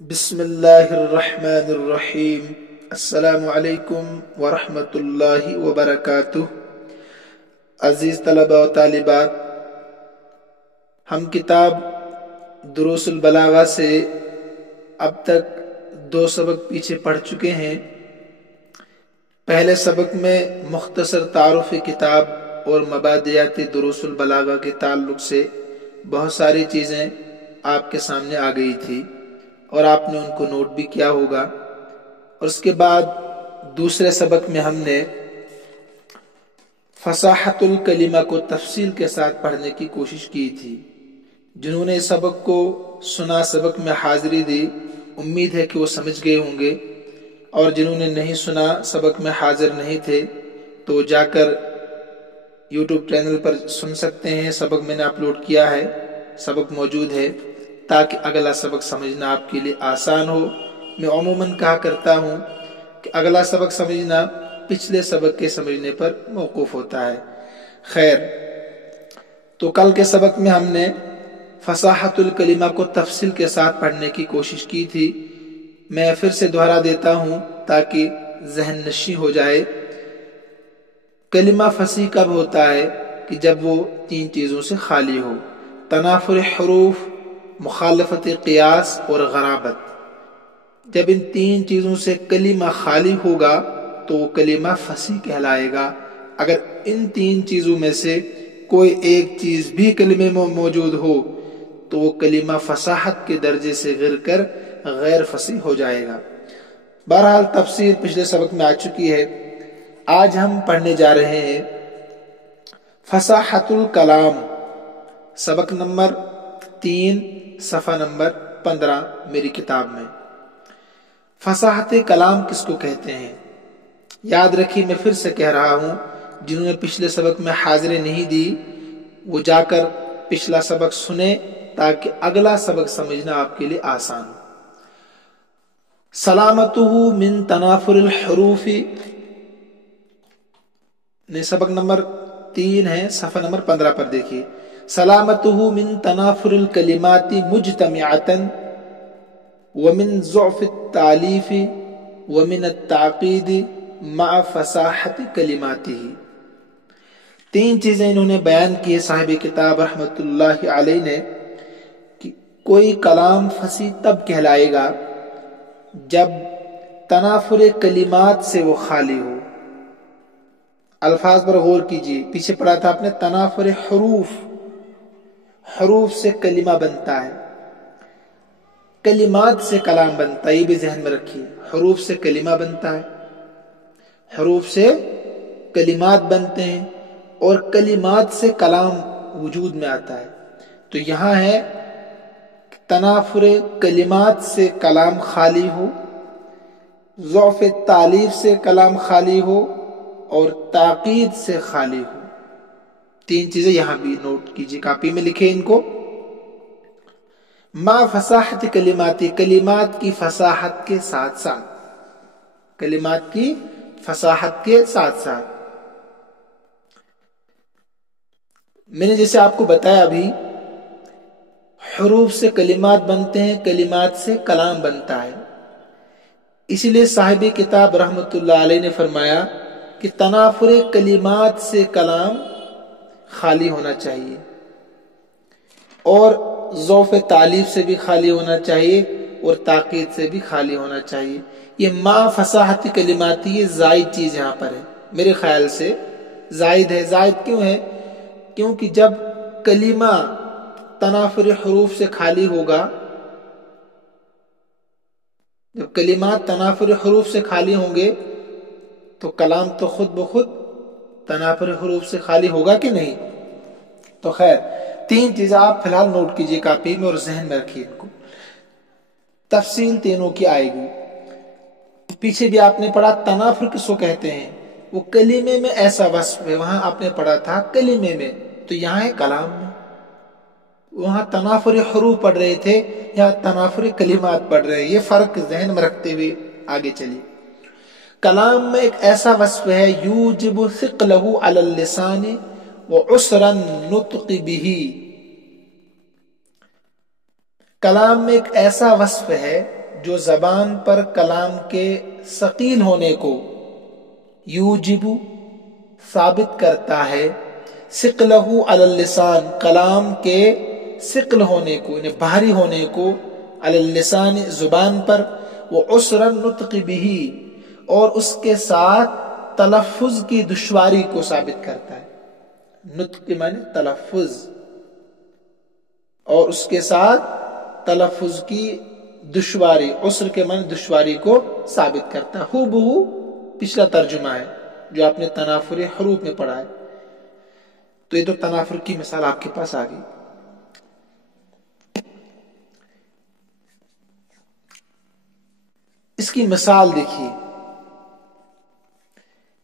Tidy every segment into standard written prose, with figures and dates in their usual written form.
بسم اللہ الرحمن الرحیم۔ السلام علیکم ورحمۃ اللہ وبرکاتہ۔ عزیز طلبہ و طالبات، ہم کتاب دروس البلاغہ سے اب تک 2 سبق پیچھے پڑھ چکے ہیں۔ پہلے سبق میں مختصر تعارف کتاب اور مبادئات دروس البلاغہ کے تعلق سے بہت ساری چیزیں آپ کے سامنے آ گئی تھی اور آپ نے ان کو نوٹ بھی کیا ہوگا، اور اس کے بعد دوسرے سبق میں ہم نے فصاحت الکلمہ کو تفصیل کے ساتھ پڑھنے کی کوشش کی تھی۔ جنہوں نے سبق کو سنا، سبق میں حاضری دی، امید ہے کہ وہ سمجھ گئے ہوں گے، اور جنہوں نے نہیں سنا، سبق میں حاضر نہیں تھے، تو جا کر یوٹیوب چینل پر سن سکتے ہیں۔ سبق میں نے اپلوڈ کیا ہے، سبق موجود ہے، تاکہ اگلا سبق سمجھنا آپ کے لیے آسان ہو۔ میں عموماً کہا کرتا ہوں کہ اگلا سبق سمجھنا پچھلے سبق کے سمجھنے پر موقوف ہوتا ہے۔ خیر، تو کل کے سبق میں ہم نے فصاحت الکلمہ کو تفصیل کے ساتھ پڑھنے کی کوشش کی تھی۔ میں پھر سے دہرا دیتا ہوں تاکہ ذہن نشی ہو جائے۔ کلمہ فصیح کب ہوتا ہے؟ کہ جب وہ 3 چیزوں سے خالی ہو: تنافر حروف، مخالفت قیاس اور غرابت۔ جب ان 3 چیزوں سے کلمہ خالی ہوگا تو وہ کلمہ فصیح کہلائے گا۔ اگر ان 3 چیزوں میں سے کوئی ایک چیز بھی کلمے میں موجود ہو تو وہ کلمہ فصاحت کے درجے سے گر کر غیر فصیح ہو جائے گا۔ بہرحال تفسیر پچھلے سبق میں آ چکی ہے۔ آج ہم پڑھنے جا رہے ہیں فصاحت الکلام، سبق نمبر 3، صفحہ نمبر 15 میری کتاب میں۔ فصاحت کلام کس کو کہتے ہیں؟ یاد رکھیے، میں پھر سے کہہ رہا ہوں، جنہوں نے پچھلے سبق میں حاضری نہیں دی وہ جا کر پچھلا سبق سنیں تاکہ اگلا سبق سمجھنا آپ کے لیے آسان ہو۔ سلامتہ من تنافر الحروف، سبق نمبر 3 ہے، صفحہ نمبر 15 پر دیکھیے۔ سلامتہ من تنافر الکلمات مجتمعۃ ومن ضعف التالیف ومن التعقید مع فصاحت کلماتہ۔ 3 چیزیں انہوں نے بیان کی صاحب کتاب رحمۃ اللہ علیہ نے کہ کوئی کلام فصیح تب کہلائے گا جب تنافر کلمات سے وہ خالی ہو۔ الفاظ پر غور کیجیے، پیچھے پڑھا تھا آپ نے تنافر حروف، حروف سے کلمہ بنتا ہے، کلمات سے کلام بنتا ہے، یہ بھی ذہن میں رکھیے۔ حروف سے کلمہ بنتا ہے، حروف سے کلمات بنتے ہیں، اور کلمات سے کلام وجود میں آتا ہے۔ تو یہاں ہے تنافر کلمات سے کلام خالی ہو، ضعف تعلیف سے کلام خالی ہو، اور تاقید سے خالی ہو۔ 3 چیزیں یہاں بھی نوٹ کیجیے، کاپی میں لکھیں ان کو۔ مع فصاحت کلماتی، کلمات کی فصاحت کے ساتھ ساتھ، کلمات کی فصاحت کے ساتھ ساتھ۔ میں نے جیسے آپ کو بتایا ابھی، حروف سے کلمات بنتے ہیں، کلمات سے کلام بنتا ہے۔ اسی لیے صاحب کتاب رحمۃ اللہ علیہ نے فرمایا کہ تنافر کلمات سے کلام خالی ہونا چاہیے، اور ضعف تعلیف سے بھی خالی ہونا چاہیے، اور تاقید سے بھی خالی ہونا چاہیے۔ یہ مع فصاحت کلماتی، یہ زائد چیز یہاں پر ہے، میرے خیال سے زائد ہے۔ زائد کیوں ہے؟ کیونکہ جب کلمہ تنافر حروف سے خالی ہوگا، جب کلمات تنافر حروف سے خالی ہوں گے تو کلام تو خود بخود تنافر حروف سے خالی ہوگا کہ نہیں؟ تو خیر، 3 چیزیں آپ فی الحال نوٹ کیجئے کاپی میں اور ذہن میں رکھیے ان کو، تفصیل تینوں کی آئے گی۔ پیچھے بھی آپ نے پڑھا تنافر کس کو کہتے ہیں؟ وہ کلمے میں ایسا وصف ہے، وہاں آپ نے پڑھا تھا کلمے میں، تو یہاں ہے کلام میں۔ وہاں تنافر حروف پڑھ رہے تھے، یہاں تنافر کلمات پڑھ رہے ہیں، یہ فرق ذہن میں رکھتے ہوئے آگے چلیے۔ کلام میں ایک ایسا وصف ہے یوجب ثقلہ علی اللسان وعسر النطق بہ، کلام میں ایک ایسا وصف ہے جو زبان پر کلام کے ثقیل ہونے کو یوجب ثابت کرتا ہے، ثقلہ علی اللسان کلام کے ثقل ہونے کو یعنی بھاری ہونے کو، علی اللسان زبان پر، وعسر النطق بہ اور اس کے ساتھ تلفظ کی دشواری کو ثابت کرتا ہے۔ نطق کے معنی تلفظ، اور اس کے ساتھ تلفظ کی دشواری، عسر کے معنی دشواری کو ثابت کرتا ہے۔ ہو بہو پچھلا ترجمہ ہے جو آپ نے تنافر حروف میں پڑھا ہے، تو یہ تو تنافر کی مثال آپ کے پاس آ گئی۔ اس کی مثال دیکھیے،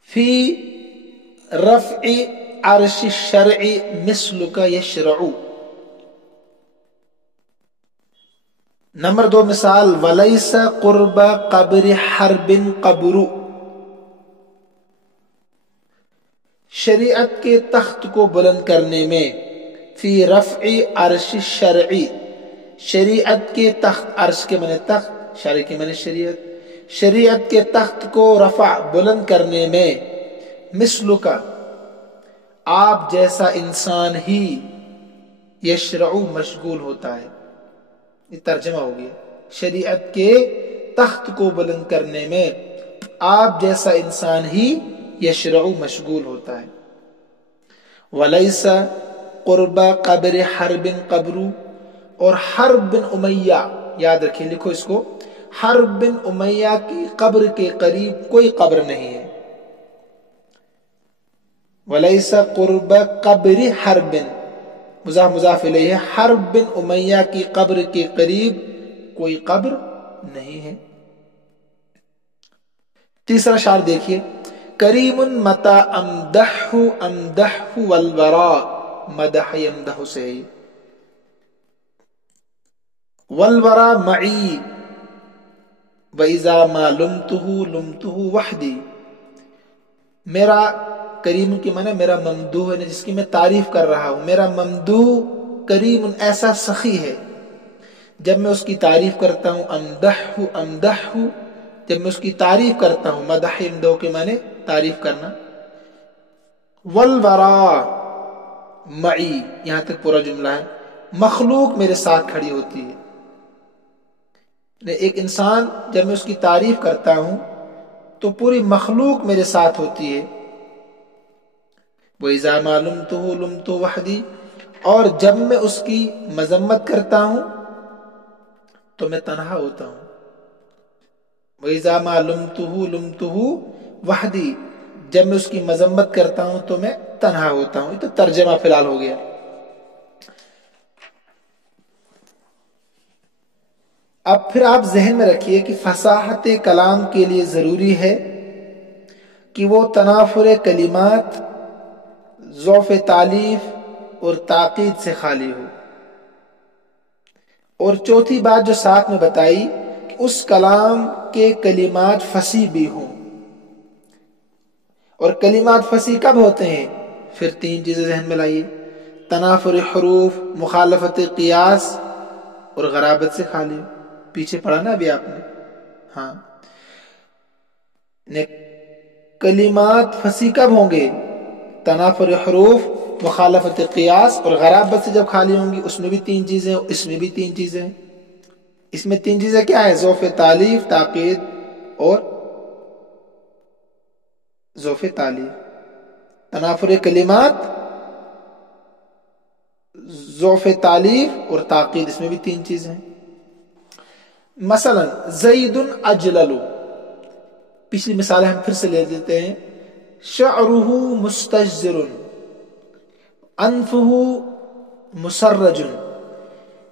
فی رفع عرش الشرع مثلک یشرع۔ نمبر 2 مثال، ولیس قرب قبر حرب قبر۔ شریعت کے تخت کو بلند کرنے میں، فی رفع عرش الشرع شریعت کے تخت، عرش کے معنی تخت، شرع کے معنی شریعت، شریعت کے تخت کو رفع بلند کرنے میں، مثلک آپ جیسا انسان ہی، یشرع مشغول ہوتا ہے۔ یہ ترجمہ ہو گیا، شریعت کے تخت کو بلند کرنے میں آپ جیسا انسان ہی یشرع مشغول ہوتا ہے۔ ولیس قرب قبر حرب قبر، اور حرب بن امیہ یاد رکھیں، لکھو اس کو، حرب بن امیہ کی قبر کے قریب کوئی قبر نہیں ہے۔ ولیس قرب قبر حرب، مضاف مضاف الیہ، حرب بن امیہ کی قبر کے قریب کوئی قبر نہیں ہے۔ تیسرا شعر دیکھیے، کریم متا امدح امدح والورا، مدح یمدح سے ہے، والورا معی وَإِذَا مَا لُمْتُهُ لُمْتُهُ وحدی۔ میرا کریم کی معنی میرا ممدوح ہے، جس کی میں تعریف کر رہا ہوں، میرا ممدوح کریم ایسا سخی ہے، جب میں اس کی تعریف کرتا ہوں، امدح امدح جب میں اس کی تعریف کرتا ہوں، مدح امدح کے معنی تعریف کرنا، والورا معی، یہاں تک پورا جملہ ہے، مخلوق میرے ساتھ کھڑی ہوتی ہے۔ ایک انسان جب میں اس کی تعریف کرتا ہوں تو پوری مخلوق میرے ساتھ ہوتی ہے۔ وَإِذَا مَا لُمْتُهُ لُمْتُ وَحْدِي، اور جب میں اس کی مذمت کرتا ہوں تو میں تنہا ہوتا ہوں۔ وَإِذَا مَا لُمْتُهُ لُمْتُهُ وَحْدِي، جب میں اس کی مذمت کرتا ہوں تو میں تنہا ہوتا ہوں۔ یہ تو ترجمہ فی الحال ہو گیا۔ اب پھر آپ ذہن میں رکھیے کہ فصاحت کلام کے لیے ضروری ہے کہ وہ تنافر کلمات، ضعف تالیف اور تاکید سے خالی ہو۔ اور چوتھی بات جو ساتھ میں بتائی کہ اس کلام کے کلمات فصیح بھی ہوں۔ اور کلمات فصیح کب ہوتے ہیں؟ پھر 3 چیزیں ذہن میں لائیے، تنافر حروف، مخالفت قیاس اور غرابت سے خالی ہو۔ پیچھے پڑھا نا ابھی آپ نے، ہاں، کلمات فصیح کب ہوں گے؟ تنافر حروف، مخالفت قیاس اور غرابت سے جب خالی ہوں گی۔ اس میں بھی 3 چیزیں، اس میں بھی 3 چیزیں۔ اس میں 3 چیزیں کیا ہیں؟ ضعف تالیف، تاکید اور ضعف تالیف۔ تنافر کلمات، ضعف تالیف اور تاکید، اس میں بھی 3 چیزیں۔ مثلا زید اجلل، پچھلی مثالیں ہم پھر سے لے دیتے ہیں، شعرہ مستجزر، انفہ مسرج۔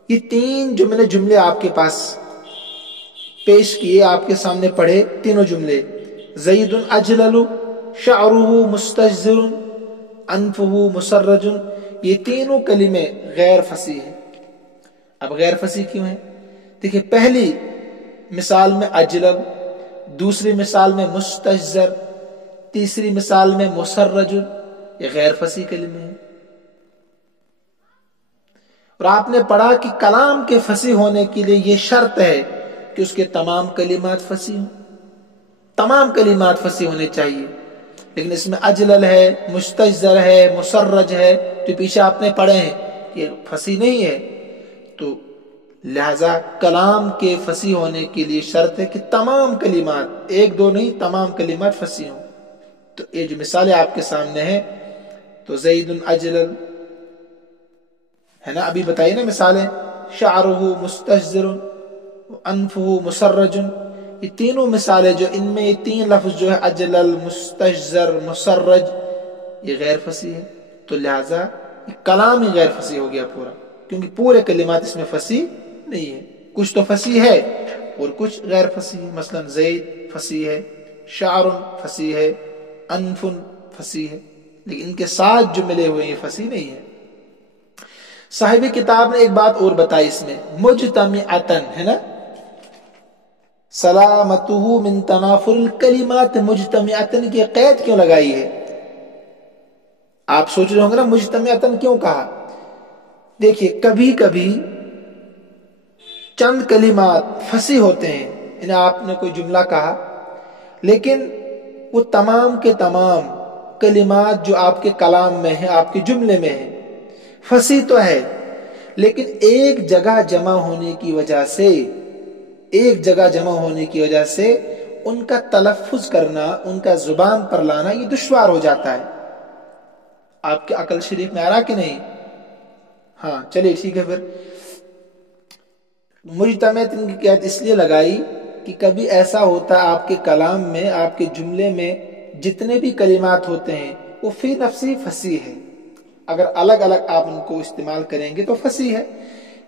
یہ 3 جملے آپ کے پاس پیش کیے، آپ کے سامنے پڑھے، تینوں جملے، زید اجلل، شعرہ مستجزر، انفہ مسرج، یہ تینوں کلمے غیر فصیح ہیں۔ اب غیر فصیح کیوں ہیں؟ دیکھیں، پہلی مثال میں اجلل، دوسری مثال میں مستجزر، تیسری مثال میں مسرج، یہ غیر فصیح کلمے ہیں۔ اور آپ نے پڑھا کہ کلام کے فصیح ہونے کے لیے یہ شرط ہے کہ کہ اس کے تمام کلمات فصیح ہوں، تمام کلمات فصیح ہونے چاہیے، لیکن اس میں اجلل ہے، مستجزر ہے، مسرج ہے، تو پیچھے آپ نے پڑھے ہیں کہ فصیح نہیں ہے. تو لہذا کلام کے فصیح ہونے کے لیے شرط ہے کہ تمام کلمات، ایک دو نہیں، تمام کلمات فصیح ہوں. تو یہ جو مثالیں آپ کے سامنے ہیں، تو زید اجلل ہے نا، ابھی بتائیے نا مثالیں، شعرہ مستجزر، انفہ مسرج، یہ تینوں مثالیں جو ان میں یہ تین لفظ جو ہے اجلل، مستجزر، مسرج، یہ غیر فصیح ہے. تو لہذا کلام ہی غیر فصیح ہو گیا پورا، کیونکہ پورے کلمات اس میں فصیح نہیں ہے. کچھ تو فصیح ہے اور کچھ غیر فصیح ہے. مثلا زید فصیح ہے، شعر فصیح ہے، انف فصیح ہے، لیکن ان کے ساتھ جو ملے ہوئے ہیں یہ فصیح نہیں ہے. صاحب کتاب نے ایک بات اور بتائی اس میں، مجتمعتن ہے نا، سلامتہ من تنافر الکلمات، مجتمعتن کی قید کیوں لگائی ہے؟ آپ سوچ رہے ہوں گے نا مجتمعتن کیوں کہا. دیکھیے کبھی کبھی چند کلمات فصیح ہوتے ہیں، انہیں آپ نے کوئی جملہ کہا، لیکن وہ تمام کے تمام کلمات جو آپ کے کلام میں ہیں، آپ کے جملے میں ہیں، فصیح تو ہے، لیکن ایک جگہ جمع ہونے کی وجہ سے، ایک جگہ جمع ہونے کی وجہ سے ان کا تلفظ کرنا، ان کا زبان پر لانا یہ دشوار ہو جاتا ہے. آپ کے عقل شریف میں آ رہا کہ نہیں؟ ہاں چلیے ٹھیک ہے. پھر مجتمعات کی قید اس لیے لگائی کہ کبھی ایسا ہوتا ہے آپ کے کلام میں، آپ کے جملے میں جتنے بھی کلمات ہوتے ہیں وہ فی نفسی فصیح ہے. اگر الگ الگ آپ ان کو استعمال کریں گے تو فصیح ہے،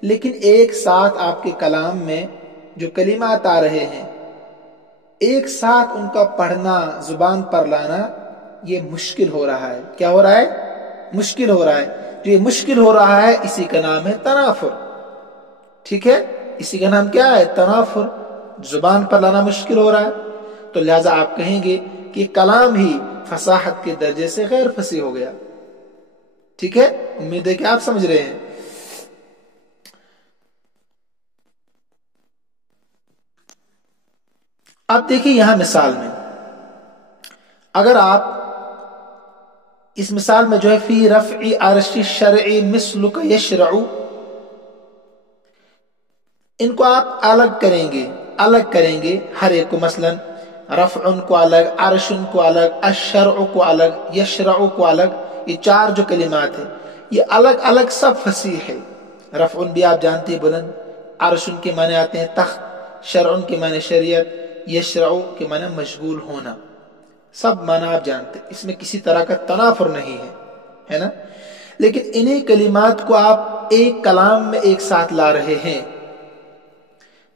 لیکن ایک ساتھ آپ کے کلام میں جو کلمات آ رہے ہیں، ایک ساتھ ان کا پڑھنا، زبان پر لانا، یہ مشکل ہو رہا ہے. کیا ہو رہا ہے؟ مشکل ہو رہا ہے. جو یہ مشکل ہو رہا ہے اسی کا نام ہے تنافر. ٹھیک ہے، اسی کا نام کیا ہے؟ تنافر. زبان پر لانا مشکل ہو رہا ہے، تو لہذا آپ کہیں گے کہ کلام ہی فصاحت کے درجے سے غیر فصیح ہو گیا. ٹھیک ہے، امید ہے کہ آپ سمجھ رہے ہیں. اب دیکھیں یہاں مثال میں، اگر آپ اس مثال میں جو ہے فی رفع عرش الشرع مثلک یشرع، ان کو آپ الگ کریں گے، الگ کریں گے ہر ایک کو. مثلا رفع کو الگ، عرش کو الگ، الشرع کو الگ، یشرع کو الگ. یہ چار جو کلمات ہیں یہ الگ الگ سب فصیح ہے. رفع بھی آپ جانتے ہیں بلند، عرش کے معنی آتے ہیں تخت، شرع کے معنی شریعت، یشرع کے معنی مشغول ہونا. سب معنی آپ جانتے ہیں، اس میں کسی طرح کا تنافر نہیں ہے نا. لیکن انہی کلمات کو آپ ایک کلام میں ایک ساتھ لا رہے ہیں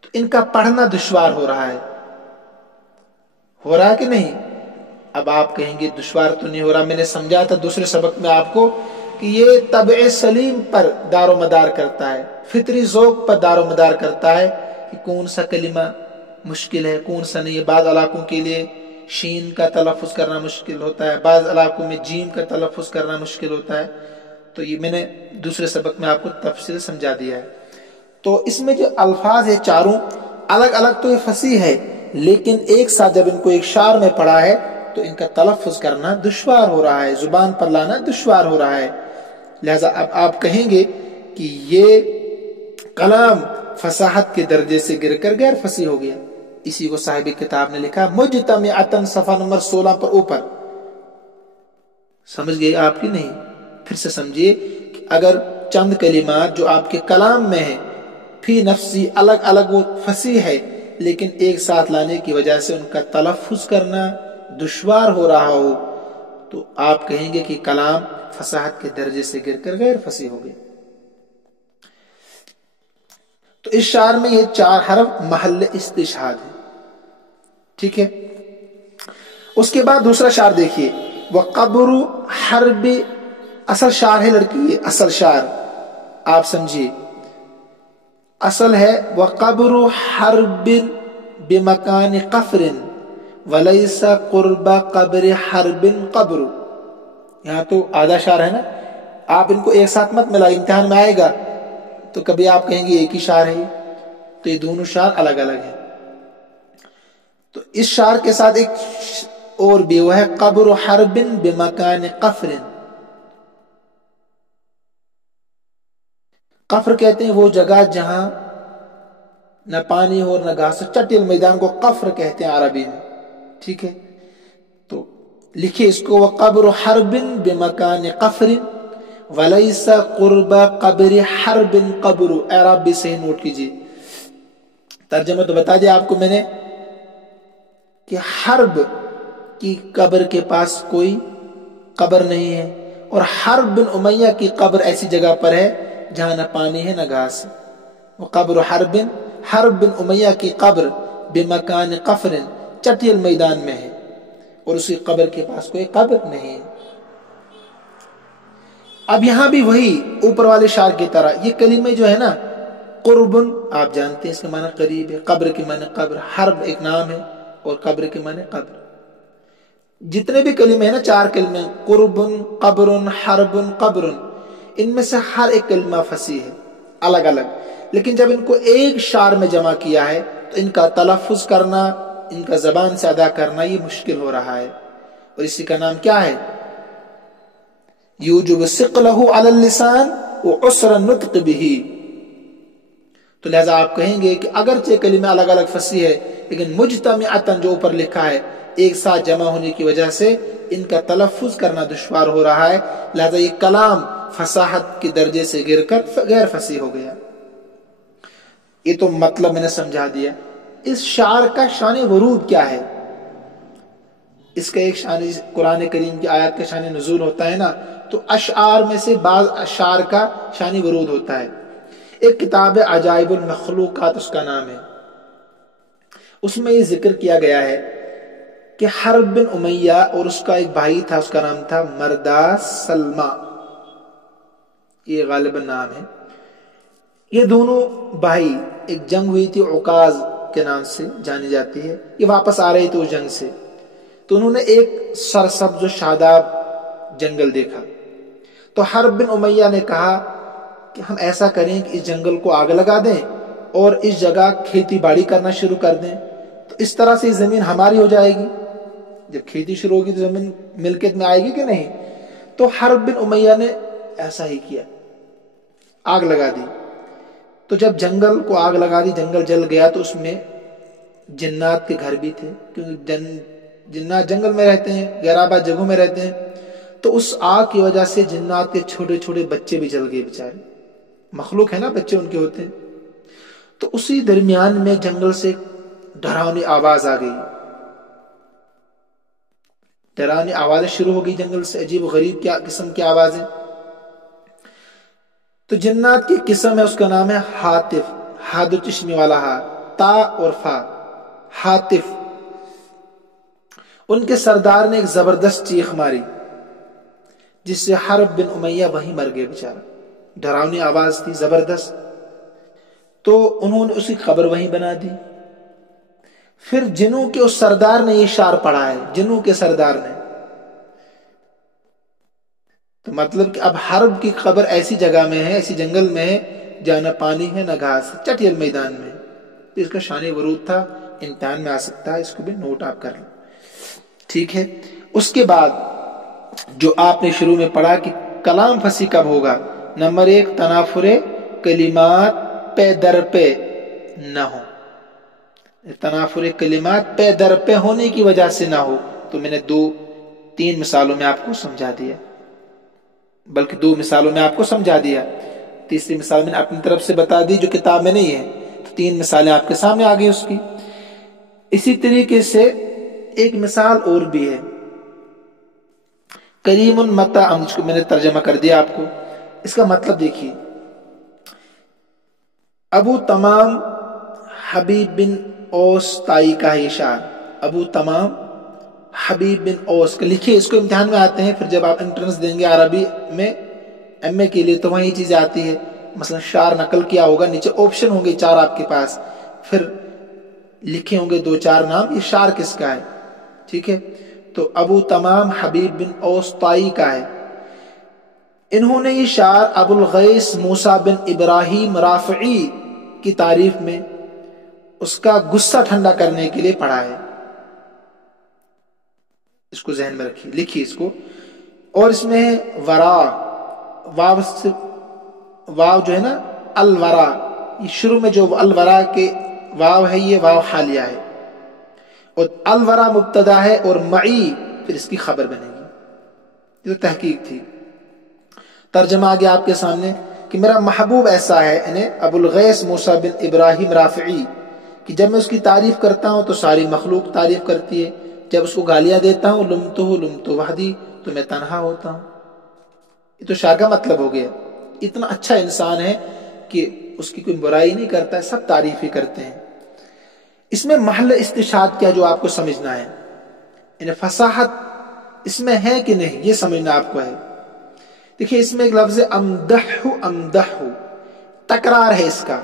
تو ان کا پڑھنا دشوار ہو رہا ہے. ہو رہا ہے کہ نہیں؟ اب آپ کہیں گے دشوار تو نہیں ہو رہا. میں نے سمجھا تھا دوسرے سبق میں آپ کو کہ یہ طبع سلیم پر دار و مدار کرتا ہے، فطری ذوق پر دار و مدار کرتا ہے کہ کون سا کلمہ مشکل ہے، کون سا نہیں ہے. بعض علاقوں کے لیے شین کا تلفظ کرنا مشکل ہوتا ہے، بعض علاقوں میں جیم کا تلفظ کرنا مشکل ہوتا ہے. تو یہ میں نے دوسرے سبق میں آپ کو تفصیل سمجھا دیا ہے. تو اس میں جو الفاظ ہے چاروں الگ الگ تو یہ فصیح ہے، لیکن ایک ساتھ جب ان کو ایک شعر میں پڑھا ہے تو ان کا تلفظ کرنا دشوار ہو رہا ہے، زبان پر لانا دشوار ہو رہا ہے. لہذا اب آپ کہیں گے کہ یہ کلام فصاحت کے درجے سے گر کر غیر فصیح ہو گیا. اسی کو صاحب کتاب نے لکھا مجتمعتن، صفحہ نمبر 16 پر اوپر. سمجھ گئے آپ کی نہیں؟ پھر سے سمجھیے کہ اگر چند کلمات جو آپ کے کلام میں ہیں فی نفسی الگ الگ وہ فصیح ہے، لیکن ایک ساتھ لانے کی وجہ سے ان کا تلفظ کرنا دشوار ہو رہا ہو، تو آپ کہیں گے کہ کلام فصاحت کے درجے سے گر کر غیر فصیح ہو گئے. تو اس شعر میں یہ چار حرف محل استشہاد ہے. ٹھیک ہے، اس کے بعد دوسرا شعر دیکھیے، وقبر حرب، اصل شعر ہے لڑکی، یہ اصل شعر آپ سمجھیے. اصل ہے وقبر حرب بمکان قفر ولیس قرب قبر حرب قبر. یہاں تو آدھا شعر ہے نا، آپ ان کو ایک ساتھ مت ملا، امتحان میں آئے گا تو کبھی آپ کہیں گے ایک ہی شعر ہے، تو یہ دونوں شعر الگ الگ ہیں. اس شعر کے ساتھ ایک اور بھی وہ ہے قبر حرب بمکان قفر. قفر کہتے ہیں وہ جگہ جہاں نہ پانی ہو نہ گھاس، چٹیل میدان کو قفر کہتے ہیں عربی میں. ٹھیک ہے، تو لکھیے اس کو وقبر حرب بمکان قفر ولیس قرب قبر حرب قبر. اعراب بھی صحیح نوٹ کیجیے. ترجمہ تو بتا دیا آپ کو میں نے کہ حرب کی قبر کے پاس کوئی قبر نہیں ہے، اور حرب بن امیہ کی قبر ایسی جگہ پر ہے جہاں نہ پانی ہے نہ گھاس. وقبر حرب بن امیہ کی قبر بمکان قفر چٹیل میدان میں ہے، اور اسی قبر کے پاس کوئی قبر نہیں ہے. اب یہاں بھی وہی اوپر والے شعر کی طرح یہ کلمے جو ہے نا، قربن آپ جانتے ہیں اس کے معنی قریب ہے، قبر کے معنی قبر، حرب ایک نام ہے اور قبر کے معنی قبر. جتنے بھی کلمے ہیں نا، 4 کلمے، قربن، قبرن، حربن، قبرن، ان میں سے ہر ایک کلمہ فصیح ہے الگ الگ، لیکن جب ان کو ایک شعر میں جمع کیا ہے تو ان کا تلفظ کرنا، ان کا زبان سے ادا کرنا یہ مشکل ہو رہا ہے. اور اسی کا نام کیا ہے؟ یوجب ثقلہ علی اللسان وعسر النطق به. تو لہذا آپ کہیں گے کہ اگرچہ کلمہ الگ الگ فصیح ہے لیکن مجتمعتاً جو اوپر لکھا ہے ایک ساتھ جمع ہونے کی وجہ سے ان کا تلفظ کرنا دشوار ہو رہا ہے، لہذا یہ کلام فصاحت کے درجے سے گر کر غیر فصیح ہو گیا. یہ تو مطلب میں نے سمجھا دیا. اس شعر کا شان ورود کیا ہے؟ اس کا ایک شان قرآن کریم کی آیات کا شان نزول ہوتا ہے نا، تو اشعار میں سے بعض اشعار کا شان ورود ہوتا ہے. ایک کتاب عجائب المخلوقات اس کا نام ہے، اس میں یہ ذکر کیا گیا ہے کہ حرب بن امیہ اور اس کا ایک بھائی تھا، اس کا نام تھا مرداس سلمہ، یہ غالباً نام ہے. یہ دونوں بھائی، ایک جنگ ہوئی تھی عکاظ کے نام سے جانی جاتی ہے، یہ واپس آ رہے تھے اس جنگ سے، تو انہوں نے ایک سرسبز و شاداب جنگل دیکھا. تو حرب بن امیہ نے کہا کہ ہم ایسا کریں کہ اس جنگل کو آگ لگا دیں اور اس جگہ کھیتی باڑی کرنا شروع کر دیں، تو اس طرح سے زمین ہماری ہو جائے گی. جب کھیتی شروع ہوگی تو زمین ملکیت میں آئے گی کہ نہیں. تو حرب بن امیہ نے ایسا ہی کیا، آگ لگا دی. تو جب جنگل کو آگ لگا دی، جنگل جل گیا، تو اس میں جنات کے گھر بھی تھے، کیونکہ جنات جنگل میں رہتے ہیں، غیر آباد جگہوں میں رہتے ہیں. تو اس آگ کی وجہ سے جنات کے چھوٹے چھوٹے بچے بھی جل گئے بیچارے، مخلوق ہے نا، بچے ان کے ہوتے ہیں. تو اسی درمیان میں جنگل سے ڈراؤنی آواز آ گئی، ڈراؤنی آوازیں شروع ہو گئی جنگل سے، عجیب و غریب کیا قسم کی آوازیں. تو جنات کی قسم ہے، اس کا نام ہے حاطف، ہاد و چشمی والا ہا، تا اور فا، حاطف. ان کے سردار نے ایک زبردست چیخ ماری جس سے حرب بن امیہ وہیں مر گئے بیچارہ. ڈراؤنی آواز تھی زبردست، تو انہوں نے اسی قبر وہیں بنا دی. پھر جنوں کے اس سردار نے یہ شعر پڑھا ہے، جنوں کے سردار نے. تو مطلب کہ اب حرب کی قبر ایسی جگہ میں ہے، ایسی جنگل میں ہے جہاں نہ پانی ہے نہ گھاس، چٹیل میدان میں. تو اس کا شان ورود تھا، امتحان میں آ سکتا ہے، اس کو بھی نوٹ آپ کر لیں. ٹھیک ہے. اس کے بعد جو آپ نے شروع میں پڑھا کہ کلام فصیح کب ہوگا، نمبر 1 تنافر کلمات پے در پہ نہ ہو. تنافر کلمات پے در پہ ہونے کی وجہ سے نہ ہو، تو میں نے 2-3 مثالوں میں آپ کو سمجھا دیا، بلکہ 2 مثالوں میں آپ کو سمجھا دیا. تیسری مثال میں نے اپنی طرف سے بتا دی جو کتاب میں نہیں ہے. تو 3 مثالیں آپ کے سامنے آ گئی اس کی. اسی طریقے سے ایک مثال اور بھی ہے، کریم متا، جس کو میں نے ترجمہ کر دیا آپ کو. اس کا مطلب دیکھیے، ابو تمام حبیب بن اوس تائی کا یہ شعر، ابو تمام حبیب بن اوس کا. لکھیے، اس کو امتحان میں آتے ہیں، پھر جب آپ انٹرنس دیں گے عربی میں ایم اے کے لیے تو وہاں یہ چیزیں آتی ہے. مثلا شعر نقل کیا ہوگا، نیچے آپشن ہوں گے 4 آپ کے پاس، پھر لکھے ہوں گے 2-4 نام، یہ شعر کس کا ہے. ٹھیک ہے. تو ابو تمام حبیب بن اوس طائی کا ہے. انہوں نے یہ شعر ابو الغیث موسیٰ بن ابراہیم رافعی کی تعریف میں اس کا غصہ ٹھنڈا کرنے کے لیے پڑھا ہے. اس کو ذہن میں رکھیے، لکھیے اس کو. اور اس میں ورا، واو جو ہے نا الورا، یہ شروع میں جو الورا کے واو ہے یہ واو حالیہ ہے، اور الورا مبتدا ہے اور معی پھر اس کی خبر بنے گی. یہ تو تحقیق تھی. ترجمہ آگے آپ کے سامنے کہ میرا محبوب ایسا ہے، یعنی ابو الغیث موسیٰ بن ابراہیم رافعی، کہ جب میں اس کی تعریف کرتا ہوں تو ساری مخلوق تعریف کرتی ہے، جب اس کو گالیاں دیتا ہوں لمتو وحدی، تو میں تنہا ہوتا ہوں. یہ تو شاہ کا مطلب ہو گیا. اتنا اچھا انسان ہے کہ اس کی کوئی برائی نہیں کرتا ہے، سب تعریف ہی کرتے ہیں. اس میں محل استشہاد کیا جو آپ کو سمجھنا ہے، یعنی فصاحت اس میں ہے کہ نہیں یہ سمجھنا آپ کو ہے. دیکھیے اس میں ایک لفظ امدح تکرار ہے اس کا،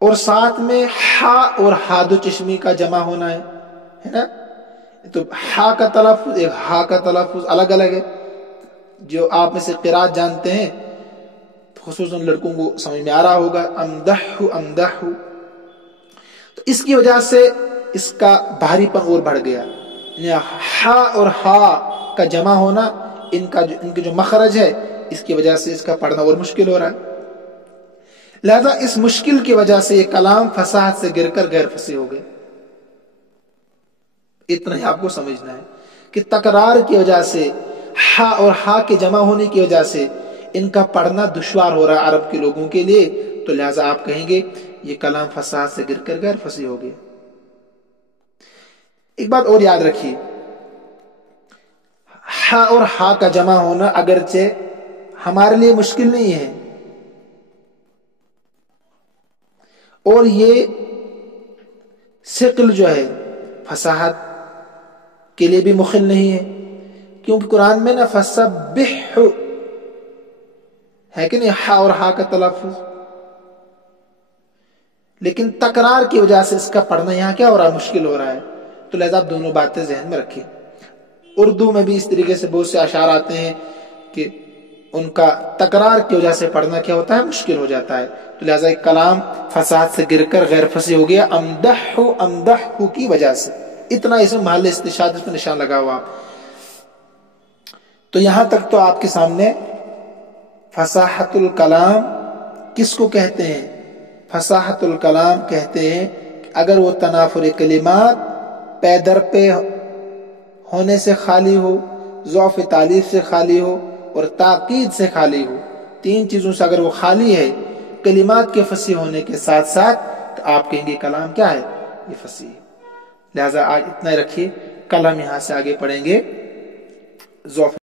اور ساتھ میں ہا اور ہاد و چشمی کا جمع ہونا ہے نا. تو ہا کا تلفظ ایک ہا کا تلفظ الگ الگ ہے. جو آپ میں سے قرات جانتے ہیں خصوصاً لڑکوں کو سمجھ میں آ رہا ہوگا، امدح. تو اس کی وجہ سے اس کا بھاری پن اور بڑھ گیا. ہا اور ہا کا جمع ہونا، ان کے جو مخرج ہے اس کی وجہ سے اس کا پڑھنا اور مشکل ہو رہا ہے. لہذا اس مشکل کی وجہ سے یہ کلام فصاحت سے گر کر غیر فصیح ہو گئے. اتنا ہی آپ کو سمجھنا ہے کہ تکرار کی وجہ سے، ہا اور ہا کے جمع ہونے کی وجہ سے ان کا پڑھنا دشوار ہو رہا ہے عرب کے لوگوں کے لیے. تو لہذا آپ کہیں گے یہ کلام فصاحت سے گر کر غیر فصیح ہو گئے. ایک بات اور یاد رکھیے، ہا اور ہا کا جمع ہونا اگرچہ ہمارے لیے مشکل نہیں ہے، اور یہ ثقل جو ہے فصاحت کے لیے بھی مخل نہیں ہے، کیونکہ قرآن میں نا فسبح ہے کہ نہیں، ہا اور ہا کا تلفظ. لیکن تکرار کی وجہ سے اس کا پڑھنا یہاں کیا ہو رہا ہے، مشکل ہو رہا ہے. تو لہذا آپ دونوں باتیں ذہن میں رکھیں. اردو میں بھی اس طریقے سے بہت سے اشعار آتے ہیں کہ ان کا تکرار کی وجہ سے پڑھنا کیا ہوتا ہے، مشکل ہو جاتا ہے. تو لہذا ایک کلام فصاحت سے گر کر غیر فصیح ہو گیا امدح کی وجہ سے. اتنا اس میں محل استشہاد اس میں نشان لگا ہوا. تو یہاں تک تو آپ کے سامنے فصاحت الکلام کس کو کہتے ہیں. فصاحت الکلام کہتے ہیں کہ اگر وہ تنافر کلمات پے در پہ ہونے سے خالی ہو، ضعف تعلیف سے خالی ہو، اور تاکید سے خالی ہو. تین چیزوں سے اگر وہ خالی ہے کلمات کے فصیح ہونے کے ساتھ ساتھ، تو آپ کہیں گے کلام کیا ہے، یہ فصیح. لہذا آج اتنا ہی رکھیے، کل ہم یہاں سے آگے پڑھیں گے ضعف